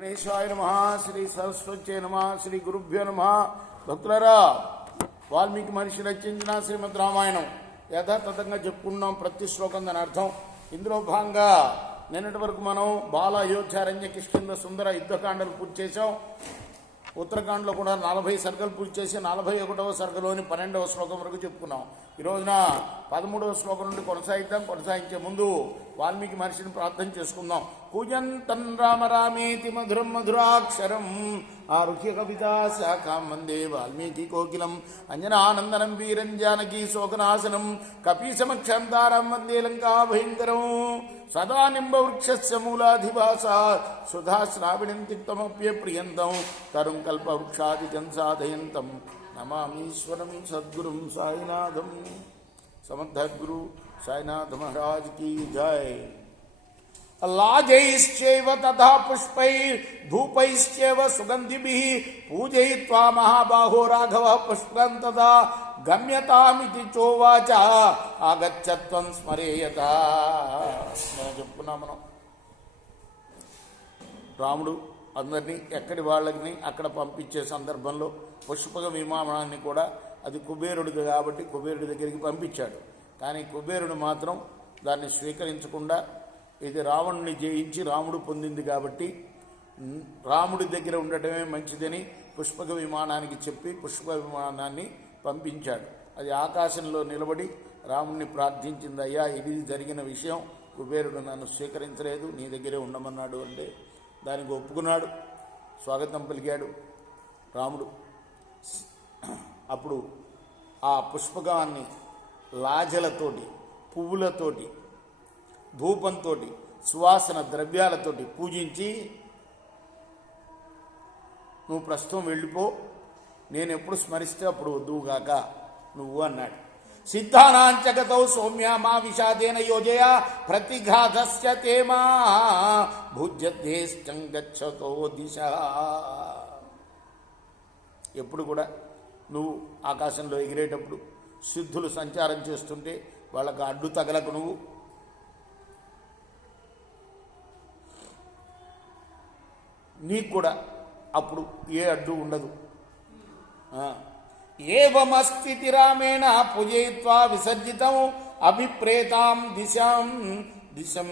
గణేశాయ నమః. శ్రీ సరస్వత్యై నమః. శ్రీ గురుభ్యో నమః. భక్తులరా, వాల్మీకి మహర్షి రచించిన శ్రీమద్ రామాయణం యథాతథంగా చెప్పుకున్నాం. ప్రతి శ్లోకం దాని అర్థం. ఇందులో భాగంగా నిన్నటి వరకు మనం బాల అయోధ్యారణ్య కిష్కింధ సుందర యుద్ధకాండలు పూర్తి చేసాం. ఉత్తరాఖండ్లో కూడా 40 సర్గలు పూర్తి చేసి 41వ సర్గలోని 12వ శ్లోకం వరకు చెప్పుకున్నాం. ఈ రోజున 13వ శ్లోకం నుండి కొనసాగిద్దాం. కొనసాగించే ముందు వాల్మీకి మహర్షిని ప్రార్థన చేసుకుందాం. కూజంతం రామ రామేతి మధురం మధురాక్షరం ఆరుహ్య కవితా శాఖాం వందే వాల్మీకి కోకిలం అంజనానందనం వీరం జానకీ శోకనాశనం కపీసమక్షం తారం వందే లంకా భయంకరం సదా నింబవృక్షస్య మూలాధివాసా సుధాశ్రావిణం తిక్తమప్యప్రియంతం తరుం కల్పవృక్షాదికం సాధయంతం నమామీశ్వరం సద్గురుం సాయినాథం. సమర్థగురు సాయినాథ మహారాజ్ కీ జై. లాజైశ్చైవ తథా పుష్పై ధూపైశ్చైవ సుగంధిభిః పూజయిత్వా మహాబాహో రాఘవ పుష్పం తదా గమ్యతామితి చోవాచ ఆగచ్చత్వం స్మరేయత. చెప్పుకున్నాం మనం. రాముడు అందరినీ ఎక్కడి వాళ్ళని అక్కడ పంపించే సందర్భంలో పుష్పక విమానాన్ని కూడా అది కుబేరుడిది కాబట్టి కుబేరుడి దగ్గరికి పంపించాడు. కానీ కుబేరుడు మాత్రం దాన్ని స్వీకరించకుండా ఇది రావణుని జయించి రాముడు పొందింది కాబట్టి రాముడి దగ్గర ఉండటమే మంచిదని పుష్పక విమానానికి చెప్పి పుష్పక విమానాన్ని పంపించాడు. అది ఆకాశంలో నిలబడి రాముడిని ప్రార్థించింది, అయ్యా ఇది జరిగిన విషయం, కుబేరుడు నన్ను స్వీకరించలేదు, నీ దగ్గరే ఉండమన్నాడు అంటే దానికి ఒప్పుకున్నాడు. స్వాగతం పలికాడు రాముడు. అప్పుడు ఆ పుష్పకాన్ని లాజలతోటి, పువ్వులతోటి, ధూపంతో, సువాసన ద్రవ్యాలతోటి పూజించి నువ్వు ప్రస్తుతం వెళ్ళిపో, నేను ఎప్పుడు స్మరిస్తే అప్పుడు వద్దువుగాక నువ్వు అన్నాడు. సిద్ధానాంచగతౌ సౌమ్య మా విషాదేన యోజయ ప్రతిఘాతస్య తేమా భుజ్యదేశం గచ్చతో దిశ. ఎప్పుడు కూడా నువ్వు ఆకాశంలో ఎగిరేటప్పుడు సిద్ధులు సంచారం చేస్తుంటే వాళ్ళకు అడ్డు తగలకు, నువ్వు నీకు కూడా అప్పుడు ఏ అడ్డు ఉండదు. ఏవమస్థితి రామేణ పూజయిత్వా విసర్జితం అభిప్రేతాం దిశం దిశం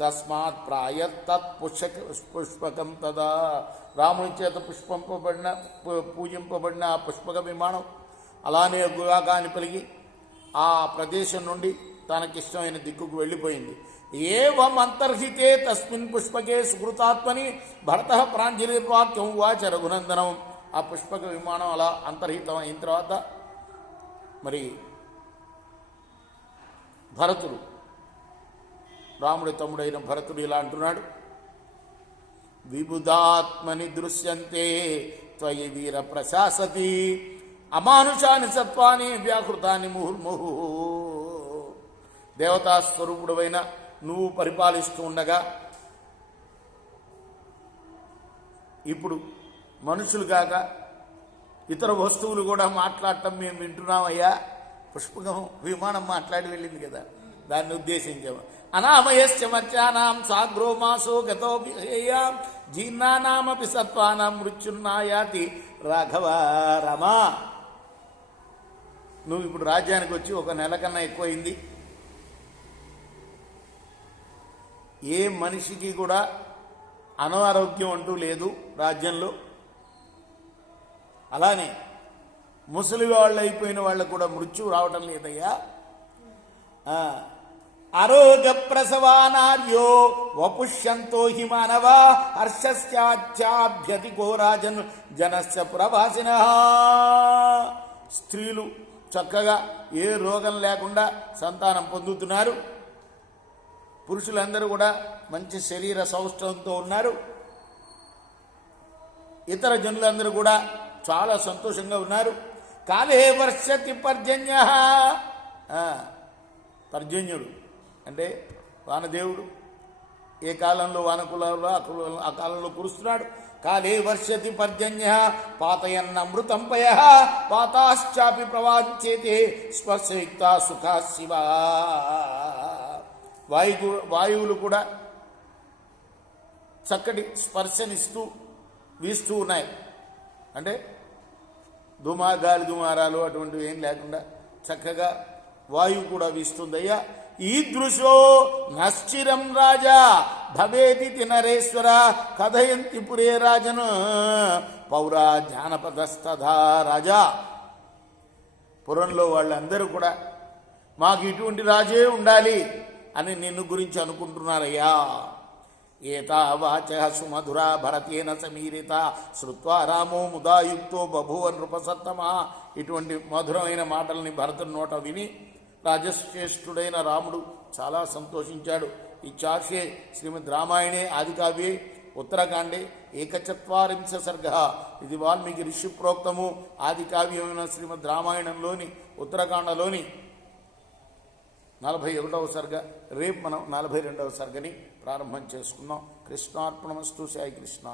తస్మాత్ ప్రాయతత్ పుష్పకం తదా. రాముని చేత పూజింపబడిన ఆ పుష్పక విమానం అలానే గుగాకాని పలిగి ఆ ప్రదేశం నుండి తనకిష్టమైన దిక్కుకు వెళ్ళిపోయింది. ఏవం అంతర్హితే తస్మిన్ పుష్పకే సుకృతాత్మని భరత ప్రాంజలిర్వాక్యం వాచ రఘునందనం. ఆ పుష్పక విమానం అలా అంతర్హితం అయిన తర్వాత మరి భరతుడు, రాముడి తమ్ముడైన భరతుడు ఇలా అంటున్నాడు, విబుధాత్మని దృశ్యంతే త్వయి వీర ప్రశాసతి అమానుషాని సత్వాని వ్యాకృతాన్ని ముహుర్ముహు. దేవతాస్వరూపుడైన నువ్వు పరిపాలిస్తూ ఉండగా ఇప్పుడు మనుషులు కాక ఇతర వస్తువులు కూడా మాట్లాడటం మేము వింటున్నామయ్యా. పుష్పకం విమానం మాట్లాడి వెళ్ళింది కదా, దాన్ని ఉద్దేశించాము. అనామయశ్చ మత్స్యానాం సాగ్రో మాసో గతోపియాం జీర్ణానామపి సత్వానాం మృత్యున్నాయాతి రాఘవ రమా. నువ్వు ఇప్పుడు రాజ్యానికి వచ్చి 1 నెల కన్నా ఎక్కువైంది. ఏ మనిషికి కూడా అనారోగ్యం అంటూ లేదు రాజ్యంలో. అలానే ముసలి వాళ్ళు అయిపోయిన వాళ్ళకు కూడా మృత్యు రావటం లేదయ్యా. ఆరోగ్య ప్రసవానార్యో వపుష్యంతో హి మానవ హర్షస్యాభ్యతికో రాజన్ జనస్య పురవాసిన. స్త్రీలు చక్కగా ఏ రోగం లేకుండా సంతానం పొందుతున్నారు. పురుషులందరూ కూడా మంచి శరీర సౌష్ఠవంతో ఉన్నారు. ఇతర జనులందరూ కూడా చాలా సంతోషంగా ఉన్నారు. కాలే వర్షతి పర్జన్య. పర్జన్యుడు అంటే వానదేవుడు ఏ కాలంలో వానకులలో ఆ కాలంలో కురుస్తున్నాడు. కాలే వర్షతి పర్జన్య పాతయన్నమృతం పయ పాతాశ్చాపి ప్రవాంచేతే స్పర్శయుక్త సుఖా శివ. వాయువులు కూడా చక్కటి స్పర్శనిస్తూ వీస్తూ ఉన్నాయి. అంటే గాలి దుమారాలు అటువంటివి ఏం లేకుండా చక్కగా వాయువు కూడా వీస్తుందయ్యా. ఈదృశో నశ్చిరం రాజా భవేది నరేశ్వర కథయంతి పురే రాజను పౌరా జానపదస్తథా. రాజా, పురంలో వాళ్ళందరూ కూడా మాకు ఇటువంటి రాజే ఉండాలి అని నిన్ను గురించి అనుకుంటున్నారయ్యా. ఏతా వాచ సుమధురా భరతేన సమీరిత శ్రుత్వా రామో ముదాయుక్తో బభూవ నృపసత్తమ. ఇటువంటి మధురమైన మాటల్ని భరతుని నోట విని రాజశ్రేష్ఠుడైన రాముడు చాలా సంతోషించాడు. ఇచ్చార్షే శ్రీమద్ రామాయణే ఆదికావ్యే ఉత్తరకాండే 140 సర్గ. ఇది వాల్మీకి ఋషి ప్రోక్తము ఆదికావ్యమైన శ్రీమద్ రామాయణంలోని ఉత్తరకాండలోని 41వ సర్గ. రేపు మనం 42వ సర్గని ప్రారంభం చేసుకుందాం. కృష్ణార్పణమస్తు. సాయి కృష్ణ.